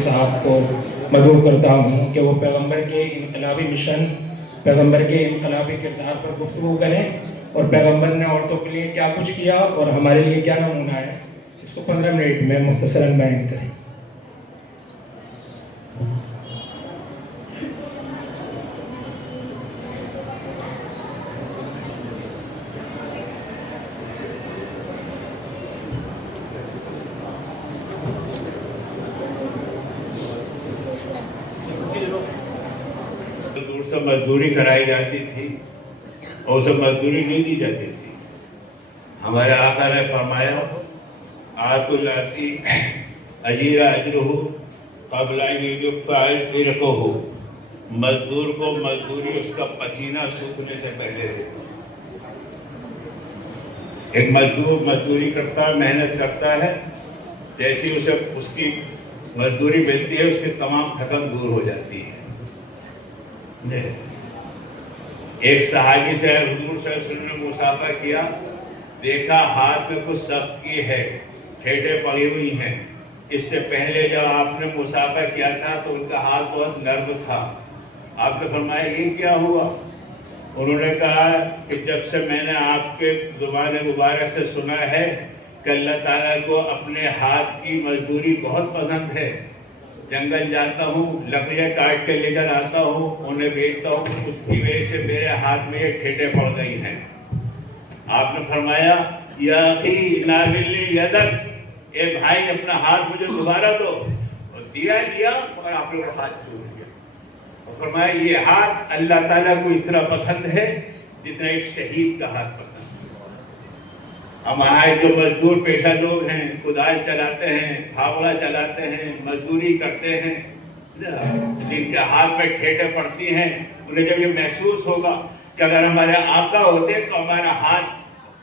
साहब को मदऊ करता हूँ कि वो पैगंबर के इनकलाबी मिशन, पैगंबर के इनकलाबी किरदार पर गुफ्तगू करें और पैगंबर ने औरतों के लिए क्या कुछ किया और हमारे लिए क्या नमूना है, इसको 15 मिनट में मुख्तसरन बयान करें। दूर से मजदूरी कराई जाती थी और उसे मजदूरी नहीं दी जाती थी। हमारे आका ने फरमाया आतुल आती अजीरा अजरुहु क़ब्ल अन युफ़्फ़अ, मजदूर को मजदूरी उसका पसीना सूखने से पहले दे। एक मजदूर मजदूरी करता है, मेहनत करता है, जैसी उसे उसकी मजदूरी मिलती है उसकी तमाम थकन दूर हो जाती है। एक सहाबी से हुजूर सल्लल्लाहु अलैहि वसल्लम ने मुसाफा किया, देखा हाथ में कुछ सख्त की है, ठेठे पड़ी हुई हैं। इससे पहले जब आपने मुसाफा किया था तो उनका हाथ बहुत नर्म था। आपने फरमाया ये क्या हुआ? उन्होंने कहा कि जब से मैंने आपके ज़ुबान मुबारक से सुना है कि अल्लाह ताला को अपने हाथ की मजदूरी बहुत पसंद है, जंगल जाता हूँ, लकड़ियाँ काट के लेकर आता हूँ, उन्हें बेचता हूँ, उसकी वजह से मेरे हाथ में ये ठेठे पड़ गई हैं। आपने फरमाया या अखी नाबिल्ली यदक, ए भाई अपना हाथ मुझे दोबारा दो। और दिया और आपने वो हाथ छूट गया। और फरमाया ये हाथ अल्लाह ताला को इतना पसंद है जितना एक शहीद का हाथ पसंद है। हमारे जो मजदूर पेशा लोग हैं, कुदाल चलाते हैं, फावड़ा चलाते हैं, मजदूरी करते हैं, जिनके हाथ में ठेठे पड़ती हैं, उन्हें जब ये महसूस होगा कि अगर हमारे आका होते तो हमारा हाथ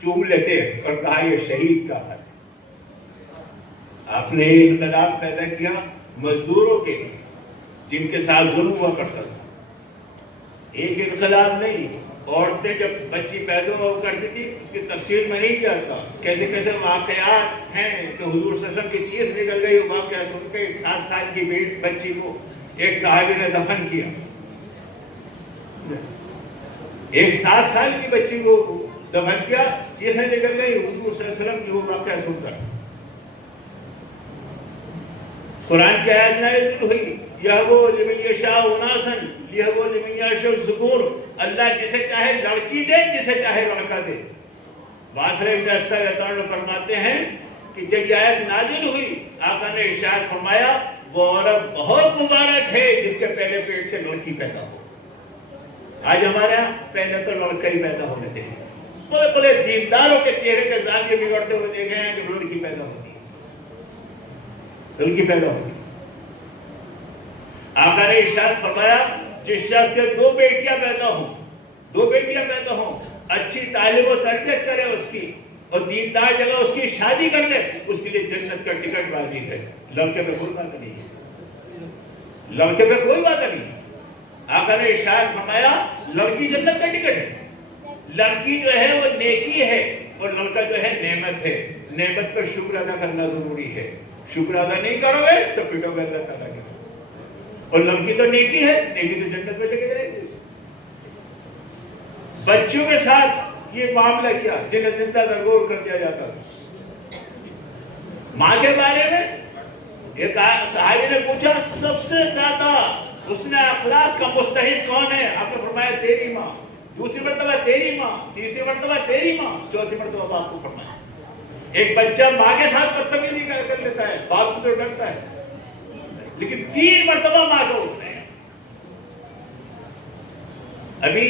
चूम लेते और कहा ये शहीद का हाथ है। आपने इनकलाब पैदा किया मजदूरों के लिए जिनके साथ जुल्म हुआ करता था। एक इनकलाब नहीं, औरतें जब बच्ची पैदा हुआ करती थी उसकी तफसील में नहीं जाता, कैसे कैसे वाकयात हैं कि हुजूर सल्लल्लाहु अलैहि वसल्लम की चीख निकल गई। वाकया सुन के 7 साल की बच्ची को एक सहाबी ने दफन किया। एक 7 साल की बच्ची को दफन किया, चीखें निकल गई हुजूर सल्लल्लाहु अलैहि वसल्लम की वो वाकया सुनकर। कुरान की आयत नाज़िल हुई, यह वो लिमन यशा उनासन यह वो लिमन यशा ज़ुकूर, अल्लाह जिसे चाहे लड़की दे, जिसे चाहे लड़का दे। वासिल इब्न अस्कर रहमतुल्लाह फरमाते हैं कि जब यह आयत नाज़िल हुई आका ने इरशाद फरमाया वो औरत बहुत मुबारक है जिसके पहले पेट से लड़की पैदा हो। आज हमारे यहाँ पहले तो लड़का ही पैदा होने देंगे। बड़े बड़े दीनदारों के चेहरे के जाविये बिगड़ते हुए देखे हैं कि लड़की पैदा होती है, लड़की पैदा होती है। आका ने इरशाद फरमाया जिस शख्स के 2 बेटियां पैदा हो, अच्छी तालीम और तरबियत करे उसकी और दीनदार जगह उसकी शादी कर दे, उसके लिए जन्नत का टिकट वाजिब है। लड़के पे कोई बात नहीं है, लड़के पे कोई बात नहीं। आका ने इरशाद फरमाया लड़की जन्नत का टिकट है। लड़की जो है वो नेकी है और लड़का जो है नेमत है। नेमत पर शुक्र अदा करना जरूरी है। शुक्र अदा नहीं करोगे तो पिटोगे अल्लाह ताला के। और लड़की तो नेकी है, नेकी तो जन्नत में लेके जाएगी। बच्चों के साथ ये मामला क्या, जिन्हें जिंदा दरगोर कर दिया जाता था। माँ के बारे में एक सहाबी ने पूछा सबसे ज्यादा उसने अखलाक का मुस्तहिक कौन है? आपने फरमाया तेरी माँ। दूसरी मर्तबा तेरी माँ, तीसरी मर्तबा तेरी माँ, चौथी मर्तबा बाप को फरमाया। एक बच्चा माँ के साथ बदतमीजी कर लेता है, बाप से तो डरता है, लेकिन 3 मर्तबा माँ को उठते हैं। अभी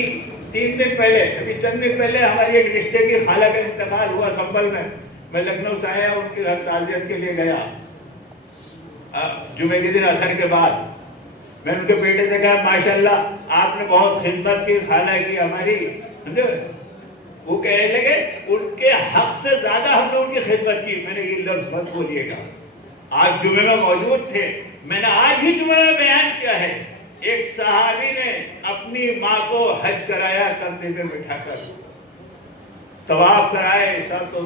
3 दिन पहले, अभी चंद दिन पहले हमारी एक रिश्ते की खाला का इंतकाल हुआ संभल में। मैं लखनऊ से आया, उनकी ताज़ियत के लिए गया। जुमे के दिन असर के बाद मैं उनके बेटे से कहा माशाल्लाह आपने बहुत खिदमत की खाला की हमारी। वो कहने लगे उनके हक से ज्यादा हमने उनकी खिदमत की। मैंने ये लफ्ज मत बोलिएगा, आज जुमे में मौजूद थे, मैंने आज ही जुमे में बयान किया है। एक सहाबी ने अपनी माँ को हज कराया, कंधे पे बिठाकर तवाफ कराए, सब तो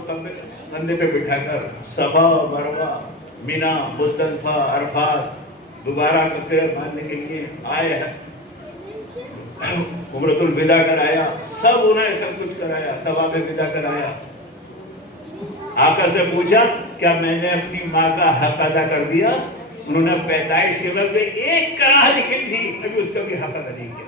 कंधे पे बिठाकर सफा मरवा मिना मुज़दलिफ़ा अरफात دوبارہ بکرے باندھنے کے لیے آئے ہیں، عمرۃ الوداع کرایا، سب انہوں نے سب کچھ کرایا، طواف وداع کرایا. آقا سے پوچھا کیا میں نے اپنی ماں کا حق ادا کر دیا؟ انہوں نے پیدائش کے وقت ایک کراہ لکھی تھی، ابھی اس کا بھی حق ادا نہیں کیا.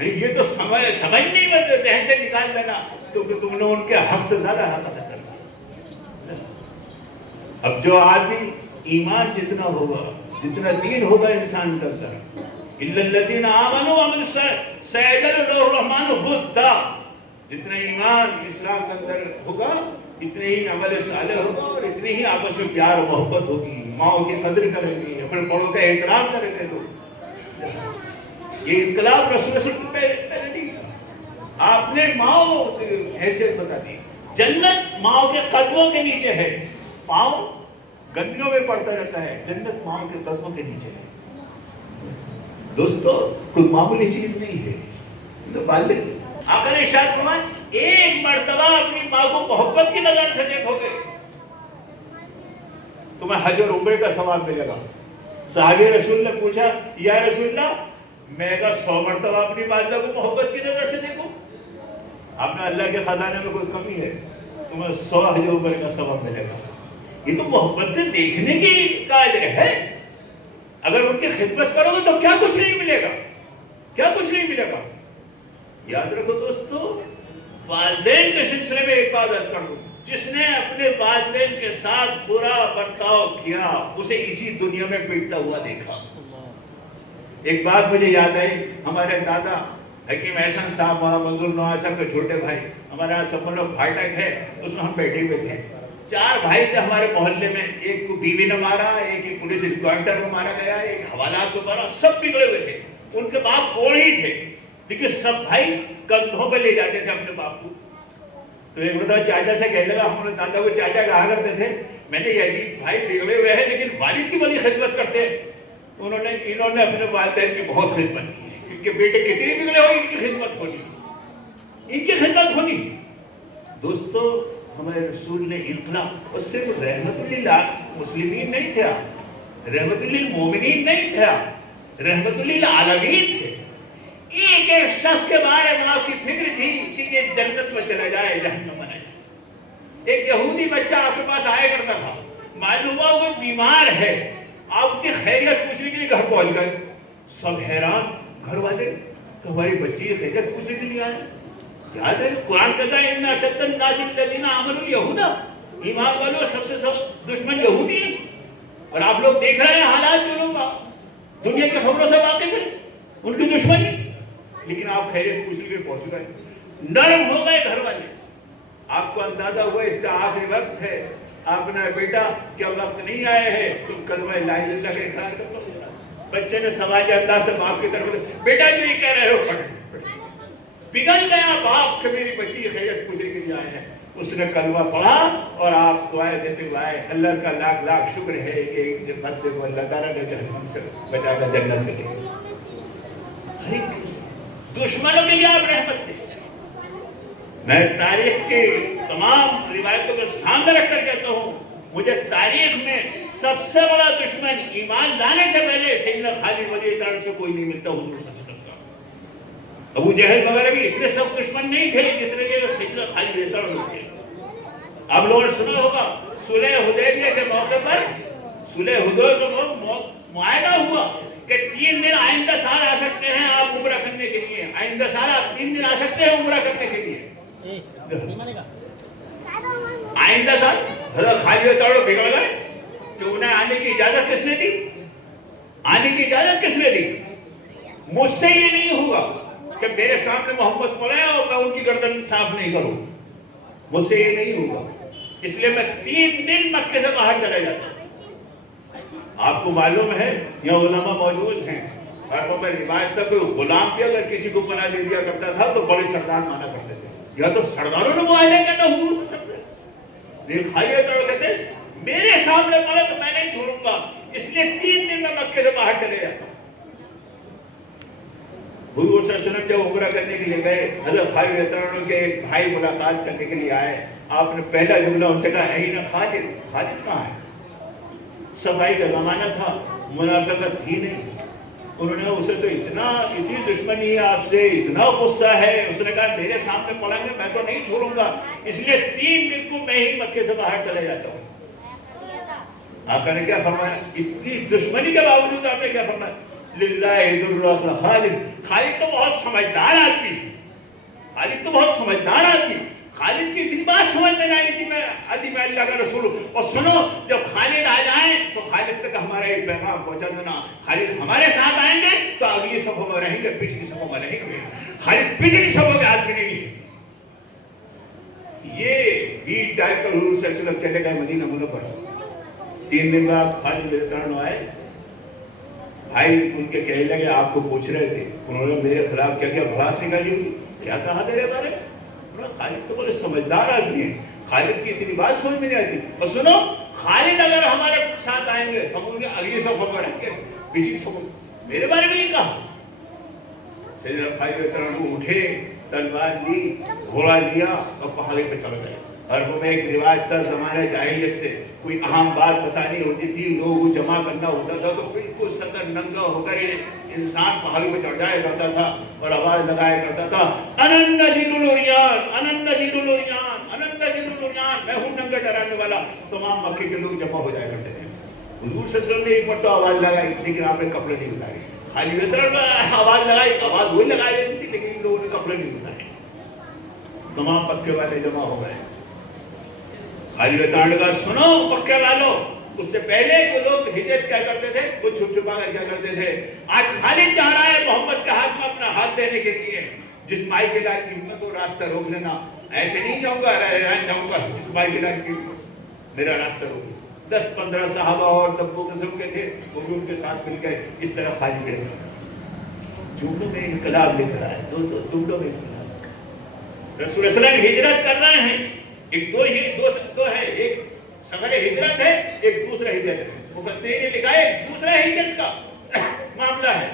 یہ تو سمجھ نہیں بنتے، ذہن سے نکال لینا تو کہ تم نے ان کے حق سے زیادہ حق ادا کر دیا. اب جو آدمی ایمان جتنا ہوگا، جتنا دین ہوگا انسان کا اندر، الا الذین آمنوا وعملوا الصالحات سیجعل لهم الرحمن ودا، جتنا ایمان اسلام کے اندر ہوگا اتنے ہی عمل صالح ہوگا اور اتنی ہی آپس میں پیار و محبت ہوگی، ماؤں کی قدر کریں گے، اپنے بڑوں کا احترام کریں گے. لوگ یہ انقلاب رسول سے پہلے نہیں، آپ نے ماؤں حیثیت بتا دی. جنت ماؤں کے قدموں کے نیچے ہے، پاؤں گندیوں میں پڑتا رہتا ہے، جنت ماؤں کے قدموں کے نیچے ہے. دوستو کوئی معمولی چیز نہیں ہے. تو بالغ آقا نے ارشاد فرمایا ایک مرتبہ اپنی ماں کو محبت کی نظر سے دیکھو گے تمہیں حج اور عمرے کا ثواب ملے گا. صحابی رسول نے پوچھا یا رسول اللہ میں 100 مرتبہ اپنی والدہ کو محبت کی نظر سے دیکھوں؟ آپ نے اللہ کے خزانے میں کوئی کمی ہے، تمہیں 100 حج اور عمرے کا ثواب ملے گا. یہ تو محبت سے دیکھنے کی کا اجر ہے. اگر ان کی خدمت کرو گے تو کیا کچھ نہیں ملے گا، کیا کچھ نہیں ملے گا. یاد رکھو دوستو، والدین کے سلسلے میں ایک بات عرض کر دوں، جس نے اپنے والدین کے ساتھ برا برتاؤ کیا اسے اسی دنیا میں پیٹتا ہوا دیکھا. ایک بات مجھے یاد آئی، ہمارے دادا حکیم احسن صاحب وہاں منظور نواز صاحب کے چھوٹے بھائی، ہمارے یہاں سب لوگ پھاٹک ہے، اس میں ہم بیٹھے ہوئے تھے. 4 بھائی تھے ہمارے محلے میں، ایک کو بیوی نے مارا، ایک کی پولیس انکاؤنٹر میں مارا گیا، ایک حوالات کو مارا، سب بگڑے ہوئے تھے. ان کے باپ کوڑ ہی تھے لیکن سب بھائی کندھوں پہ لے جاتے تھے اپنے باپ کو. تو ایک مرتبہ چاچا سے کہنے لگا، ہم نے دادا کو چاچا کہا کرتے تھے، میں نے یہ جی بھائی بگڑے ہوئے ہیں لیکن والد کی بڑی خدمت کرتے ہیں. انہوں نے اپنے والدین کی بہت خدمت کی ہے، کیونکہ بیٹے کتنے بگڑے ہو ان کی خدمت ہونی، ان کی خدمت ہونی. دوستو ہمارے رسول نے انقلاب، اور صرف رحمت للمسلمین نہیں تھا، رحمت للمومنین نہیں تھا، رحمت للعالمین تھے. ایک ایک شخص کے بارے میں آپ کی فکر تھی کہ یہ جنت میں چلا جائے، جہنم میں نہ جائے. ایک یہودی بچہ آپ کے پاس آیا کرتا تھا، معلوم ہوا وہ بیمار ہے، آپ اس کی خیریت پوچھنے کے لیے گھر پہنچ گئے. سب حیران، گھر والے ہماری بچی کی خیریت پوچھنے کے لیے آئے. یاد ہے قرآن کہتا ہے ان اشد الناس الذین آمنوا الیہود، ایمان والوں سب سے دشمن یہودی ہیں. اور آپ لوگ دیکھ رہے ہیں حالات، جو لوگ دنیا کی خبروں سے واقف ہیں ان کی دشمنی، لیکن آپ خیریت پوچھنے کے پہنچ گئے. نرم ہو گئے گھر والے. آپ کو اندازہ ہوا اس کا آخری وقت ہے. آپ نے بیٹا کیا وقت نہیں آئے ہے، تم کلمہ لا الہ الا اللہ کا اقرار کر لو. بچے نے سماجی انداز سے باپ کی طرف، بیٹا جو یہ کہہ رہے ہو پڑھ. پگھل گیا باپ کہ میری بچی خیریت پوچھنے کے لیے آئے ہیں. اس نے کلمہ پڑھا اور آپ دعائیں دیتے ہوئے آئے. اللہ کا لاکھ لاکھ شکر ہے کہ ایک بندے کو اللہ تعالیٰ نے جہنم سے بچا کر جنت میں لے گیا. دشمنوں کے لیے آپ رحمت تھے. میں تاریخ کی تمام روایتوں کو سامنے رکھ کر کہتا ہوں، مجھے تاریخ میں سب سے بڑا دشمن ایمان لانے سے پہلے سیدنا خالد رضی اللہ عنہ سے کوئی نہیں ملتا. حضور صلی اللہ علیہ وسلم کا ابو جہل وغیرہ بھی اتنے سب دشمن نہیں تھے جتنے کہ سیدنا خالد رضی اللہ عنہ تھے. آپ لوگوں نے سنا ہوگا صلح حدیبیہ کے موقع پر، صلح حدیبیہ کا معاہدہ ہوا کہ 3 دن آئندہ سال آ سکتے ہیں آپ عمرہ کرنے کے لیے، آئندہ سال آپ 3 دن آ سکتے ہیں عمرہ کرنے کے لیے. آئندہ سال حضرت خالد رضی اللہ عنہ بگڑ گئے کہ انہیں آنے کی اجازت کس نے دی؟ آنے کی اجازت کس نے دی؟ مجھ سے یہ نہیں ہوگا کہ میرے سامنے محمد پڑھے اور میں ان کی گردن صاف نہیں کروں. مجھ سے یہ نہیں ہوگا، اس لیے میں 3 دن مکے سے باہر چلا جاتا. آپ کو معلوم ہے یہ علماء موجود ہیں، عربوں میں روایت تھا کوئی غلام بھی اگر کسی کو پناہ دے دیا کرتا تھا تو بڑے سردار مانا کرتے تھے. یا تو سرداروں نے معاہدہ کہتا حضور سے سکتے، لیکن خالی طور کہتے میرے سامنے پڑے تو میں نہیں چھوڑوں گا، اس لیے 3 دن میں مکے سے باہر چلے جاتا. حضور صلی اللہ علیہ وسلم جب عمرہ کرنے کے لیے گئے، حضرت خالد رضی اللہ عنہ کے ایک بھائی ملاقات کرنے کے لیے آئے. آپ نے پہلا جملہ ان سے کہا، اے خالد، خالد کہاں ہے؟ صفائی کا زمانہ تھا، मुनाफिकत थी नहीं। उन्होंने उसे तो इतनी दुश्मनी है आपसे, इतना गुस्सा है, उसने कहा मेरे सामने पड़ेंगे मैं तो नहीं छोड़ूंगा, इसलिए 3 दिन को मैं ही मक्के से बाहर चले जाता हूँ। आका ने क्या फरमाया? इतनी दुश्मनी के बावजूद आपने क्या फरमाया? लिल्लाहि दुर्रा खालिद। खालिद तो बहुत समझदार आदमी, खालिद तो बहुत समझदार आदमी। खालिद की इतनी बात समझ में आई कि मैं अल्लाह का रसूल हूं। और सुनो, जब खालिद आ जाए तो खालिद तक हमारा एक पैगाम पहुंचा देना, खालिद हमारे साथ आएंगे तो अगली सफों में रहेंगे, पिछली सफों में रहेंगे। खालिद पिछली सफों के आदमी नहीं है। ये बीट टाइप का हुजूर सल्लल्लाहु अलैहि वसल्लम चले गए मदीना मुनव्वरा। 3 दिन बाद खालिद रज़ियल्लाहु आए, भाई उनके कहने लगे आपको पूछ रहे थे, उन्होंने मेरे खिलाफ क्या क्या भड़ास निकाली, क्या कहा तेरे बारे में? खालिद तो बड़े समझदार आदमी है, खालिद की इतनी बात समझ में नहीं आती। और सुनो, खालिद अगर हमारे साथ आएंगे हम उनके अगली सफर में रहेंगे, पिछली सफर। मेरे बारे में ही कहा। सैयदना खालिद उठे, तलवार ली, घोड़ा लिया और पहाड़ी पे चल गए। अरब में एक रिवाज था ज़माने जाहिलियत से, कोई अहम बात बतानी होती थी, लोग जमा करना होता था, तो बिल्कुल सदर नंगा होकर इंसान पहाड़ों पे चढ़ जाया करता था और आवाज लगाया करता था, अनन नज़ीरुल उरियान, अनन नज़ीरुल उरियान, अनन नज़ीरुल उरियान, मैं हूँ नंगे डराने वाला। तमाम मक्के के लोग जमा हो जाया करते थे। हुजूर सल्लल्लाहु अलैहि वसल्लम ने एक मरतबा आवाज लगाई, लेकिन आपने कपड़े नहीं उतारे। खाली आवाज लगाई, आवाज वही लगाई जाती थी, लेकिन लोगों ने कपड़े नहीं उतारे। तमाम पक्के वाले जमा हो गए। खालिद का सुनो पक्के वालों, उससे पहले वो लोग हिजरत क्या करते थे, वो छुप छुपा कर क्या करते थे। आज खालिद चाह रहा है मोहम्मद के हाथ में अपना हाथ देने के लिए, जिस माई के लाल की हिम्मत हो रास्ता रोक लेना, ऐसे नहीं जाऊंगा जाऊंगा, जिस माई के लाल की मेरा रास्ता रोक। 10-15 सहाबा और दब्बों किस्म के थे, वो भी उनके साथ मिलकर इस तरह खालिद गए। जुमलों में इनकलाब लेकर आए, दोस्तों जुमलों में इनकलाब। रसूल सल्लल्लाहु अलैहि वसल्लम हिजरत कर रहे हैं, एक दो है, एक सफर हिजरत है, एक दूसरा हिजरत है। मुफस्सिरीन ने लिखा है दूसरा हिजरत का मामला है।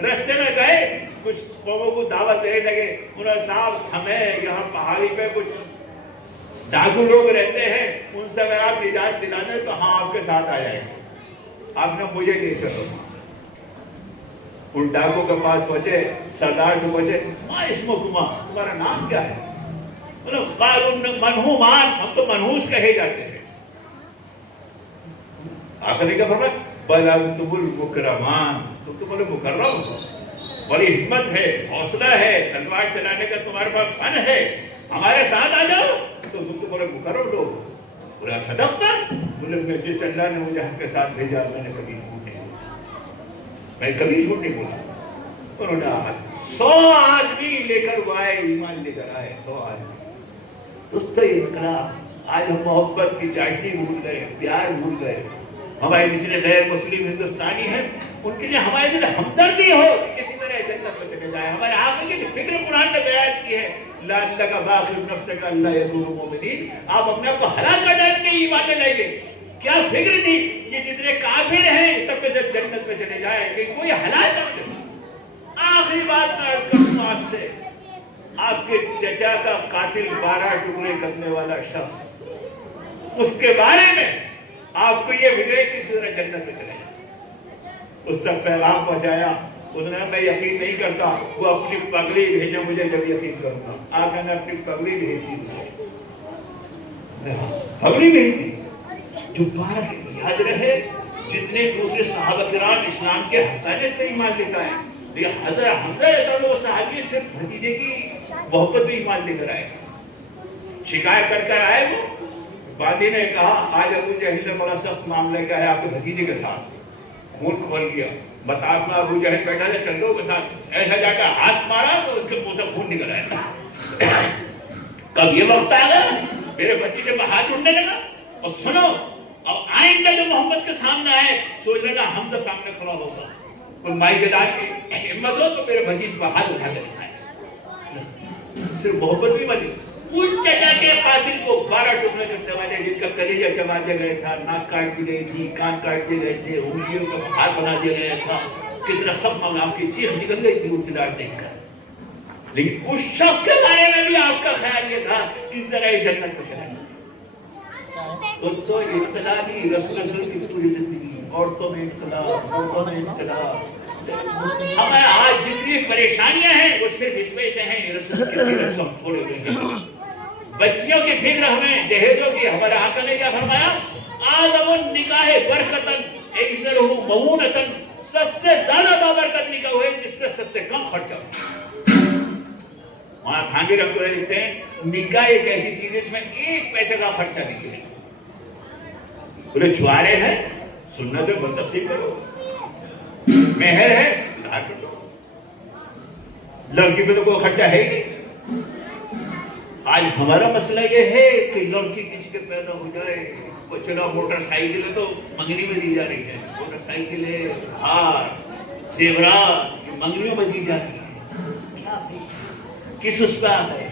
रास्ते में गए, कुछ कौमों को दावत देने लगे, उन्होंने साहब हमें यहाँ पहाड़ी पे कुछ डाकू लोग रहते हैं, उनसे अगर आप निजात दिला दें तो हाँ आपके साथ आ जाएंगे। आपने मुझे नहीं चलो। उन डाकू के पास पहुंचे, सरदार से पहुंचे, माँ इसमो कुमा, तुम्हारा नाम क्या है? मनहूमान, हम तो मनहूस कहे जाते हैं। आपने क्या फरमाया? बलगतुल मुकरमान, तुम तो बोले मुकर्रम हो, बड़ी हिम्मत है, हौसला है, तलवार चलाने का तुम्हारे पास फन है, हमारे साथ आ जाओ। तो तुम तो बोले मुकर्रम लोग। बोला सदकता, बोले मैं जिस अल्लाह ने मुझे आपके साथ भेजा मैंने कभी झूठ नहीं बोला, मैं कभी झूठ नहीं बोला। उन्होंने 100 आदमी लेकर वो आए, ईमान लेकर आए 100 आदमी। दोस्तों इनकलाब, आज हम मोहब्बत की चाशनी भूल गए, प्यार भूल गए। हमारे जितने गैर मुस्लिम हिंदुस्तानी हैं उनके लिए हमारे दिल हमदर्दी हो कि किसी तरह जन्नत में चले जाए। हमारे आगे की फिक्र कुरान ने बयान की है, ला लगा बाखिर नफ्स का अल्लाह यज़ूरु मोमिनीन, आप अपने आप को हलाक कर डालने की ईमान लाएंगे। क्या फिक्र थी कि जितने काफिर हैं सब में से जन्नत में चले जाएंगे, कोई हलाक कर दे। आखिरी बात मैं अर्ज करूंगा आपसे, आपके चचा का कातिल 12 टुकड़े करने वाला शख्स, उसके बारे में आपको ये मिले किसी तरह जन्नत में चले जाए, उस तक पैगाम पहुंचाया। उसने मैं यकीन नहीं करता, वो अपनी पगड़ी भेजे मुझे जब यकीन करूंगा। आका ने अपनी पगड़ी भेजी, पगड़ी भेजी जो बार याद रहे, जितने दूसरे सहाबा किराम इस्लाम के हक़ानियत पे ईमान लेता है, लेकिन हज़रत हमजा रहता वो सहाबी से भतीजे की मोहब्बत भी ईमान लेकर आए। शिकायत कर आए वो, वादी ने कहा आज अबू जहल ने बड़ा सख्त मामला क्या है आपके भतीजे के साथ, खून खोल दिया। बतास में अबू जहल बैठा है चंदों के साथ, ऐसा जाकर हाथ मारा तो उसके मुंह से खून निकल आया। कब ये वक्त आ गया मेरे भतीजे पर हाथ उड़ने लगा। और सुनो, अब आइंदा जब मोहम्मद के सामने आए सोच लेना हमजा सामने खड़ा होगा, कोई माई के दाद की हिम्मत हो तो मेरे भतीजे पर हाथ उठा के दिखाए। सिर्फ मोहब्बत भी बनी। उन चचा के कातिल को 12 टुकड़े करने वाले, जिनका कलेजा चबा दिया गया था, नाक काट दी गई थी, कान काट दिए गए थे, उंगलियों को हाथ बना दिया गया था, कितना सब मांग की चीख निकल गई थी उनकी डांट देखकर। लेकिन उस शख्स के बारे में भी आपका ख्याल ये था किस तरह जन्नत में चला। दोस्तों इत्तला भी रसूल की पूरी जिंदगी عورتوں میں انقلاب، عورتوں میں انقلاب. ہمارے آج جتنی پریشانیاں ہیں وہ صرف اس وجہ سے ہیں رسول کی سیرت کو ہم چھوڑے ہوئے ہیں. بچیوں کی فکر ہمیں، جہیزوں کی. ہمارے آقا نے کیا فرمایا؟ آدم النکاح برکتن ایسرہ مؤونتن. سب سے زیادہ بابرکت نکاح ہوئے جس میں سب سے کم خرچہ ہو. وہاں تھانوی رحمۃ اللہ لکھتے ہیں نکاح ایک ایسی چیز ہے جس میں 1 پیسے کا خرچہ نہیں ہے. بولے چھوارے ہیں سنت ہے منتقل کرو، مہر ہے لا کر دو، لڑکی پہ تو کوئی خرچہ ہے ہی نہیں. آج ہمارا مسئلہ یہ ہے کہ لڑکی کسی کے پیدا ہو جائے، چلا موٹر سائیکل ہے تو منگنی میں دی جا رہی ہے. موٹر سائیکل ہے، ہار، زیورات یہ منگنیوں میں دی جاتی ہے. کس اس پہ ہے؟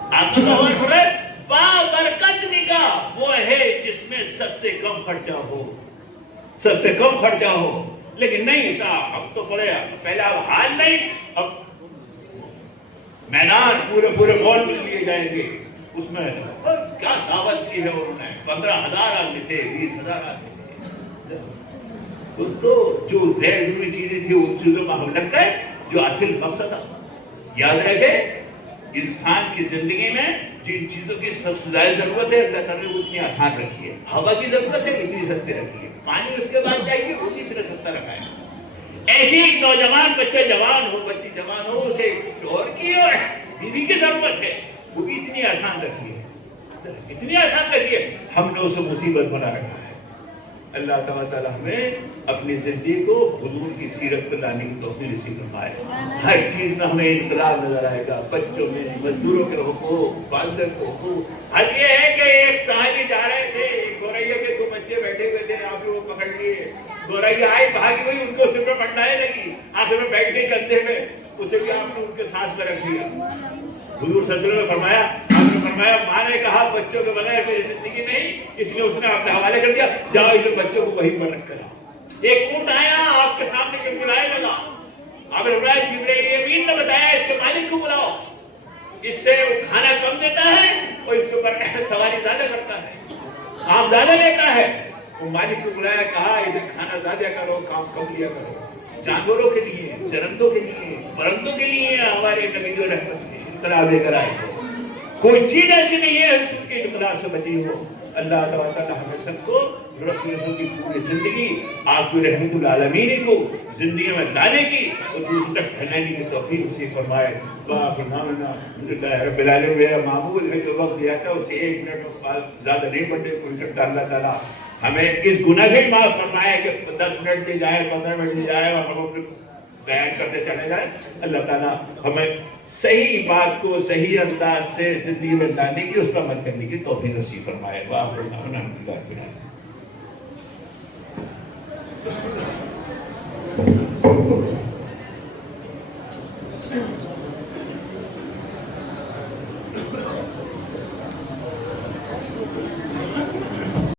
آقا کا ہمارے فرمایا بابرکت نکاح وہ ہے جس میں سب سے کم خرچہ ہو، سب سے کم خرچہ ہو. لیکن نہیں صاحب اب تو پڑے پہلے اب حال نہیں، اب میدان پورے مال میں لیے جائیں گے. اس میں کیا دعوت کی ہے انہوں نے، 15,000 آدمی تھے، 20,000 آدمی تھے. دوستو جو غیر ضروری چیزیں تھی ان چیزوں میں ہم لگ گئے جو اصل مقصد تھا. یاد رکھے انسان کی زندگی میں جن چیزوں کی سب سے زیادہ ضرورت ہے اللہ تعالیٰ نے اتنی آسان رکھی ہے. ہوا کی ضرورت ہے اتنی سستے رکھی ہے، پانی اس کے بعد چاہیے وہ بھی اتنا سستا رکھا ہے. ایسی ایک نوجوان بچہ جوان ہو، بچی جوان ہو، اسے شوہر کی اور بیوی کی ضرورت ہے، وہ بھی اتنی آسان رکھی ہے، اتنی آسان رکھی ہے. ہم نے اسے مصیبت بنا رکھا ہے. اللہ تعالیٰ ہمیں اپنی زندگی کو حضور کی سیرت پر لانے کی توفیق نصیب فرمائے. ہر چیز میں ہمیں انقلاب نظر آئے گا، بچوں میں، مزدوروں کے حقوق، والدہ کے حقوق. حد یہ ہے کہ ایک صحابی جا رہے تھے، گوریا کے 2 بچے بیٹھے ہوئے تھے، آپ وہ پکڑ لیے. گوریا آئی بھاگی ہوئی، ان کو سر پہ پڑھنے لگی، آخر میں بیٹھ گئی کندھے میں، اسے بھی آپ نے ان کے ساتھ میں رکھ دیا. حضور صلی اللہ علیہ وسلم نے فرمایا، آپ نے فرمایا ماں نے کہا بچوں کے بغیر میری زندگی نہیں، اس لیے اس نے اپنے حوالے کر دیا، جاؤ اس بچوں کو وہیں پر رکھ کر آؤ. ایک اونٹ آیا آپ کے سامنے کڑکڑانے لگا، آپ نے فرمایا جبرائیل امین نے بتایا اس کے مالک کو بلاؤ، اس سے کھانا کم دیتا ہے اور اس کے اوپر سواری زیادہ کرتا ہے، کام زیادہ لیتا ہے. وہ مالک کو بلایا، کہا اسے کھانا زیادہ کرو کام کم لیا کرو. جانوروں کے لیے، چرندوں کے لیے، پرندوں کے لیے ہمارے نبی جو رحمت ہے انقلاب لے کر آئے. کوئی چیز ایسی نہیں ہے رسول کے انقلاب سے بچی ہو. اللہ تعالیٰ ہمیں سب کو رسول کی پوری زندگی آپ کی رحمت العالمین کو زندگی میں لانے کی اور دوسرے تک پھیلانے کی توفیق اسی فرمائے. الحمدللہ رب العالمین. میرا معمول ہے جو وقت دیا تھا اسے 1 منٹ زیادہ نہیں بڑھتے کوئی کرتا. اللہ تعالیٰ ہمیں اس گناہ سے معاف فرمائے کہ 10 منٹ بھی جائے، 15 منٹ بھی جائے اور ہم اپنے بیان کرتے چلے جائیں. اللہ تعالیٰ ہمیں صحیح بات کو صحیح انداز سے زندگی میں لانے کی، اس پر عمل کرنے کی توفیق نصیب فرمائے. الحمدللہ.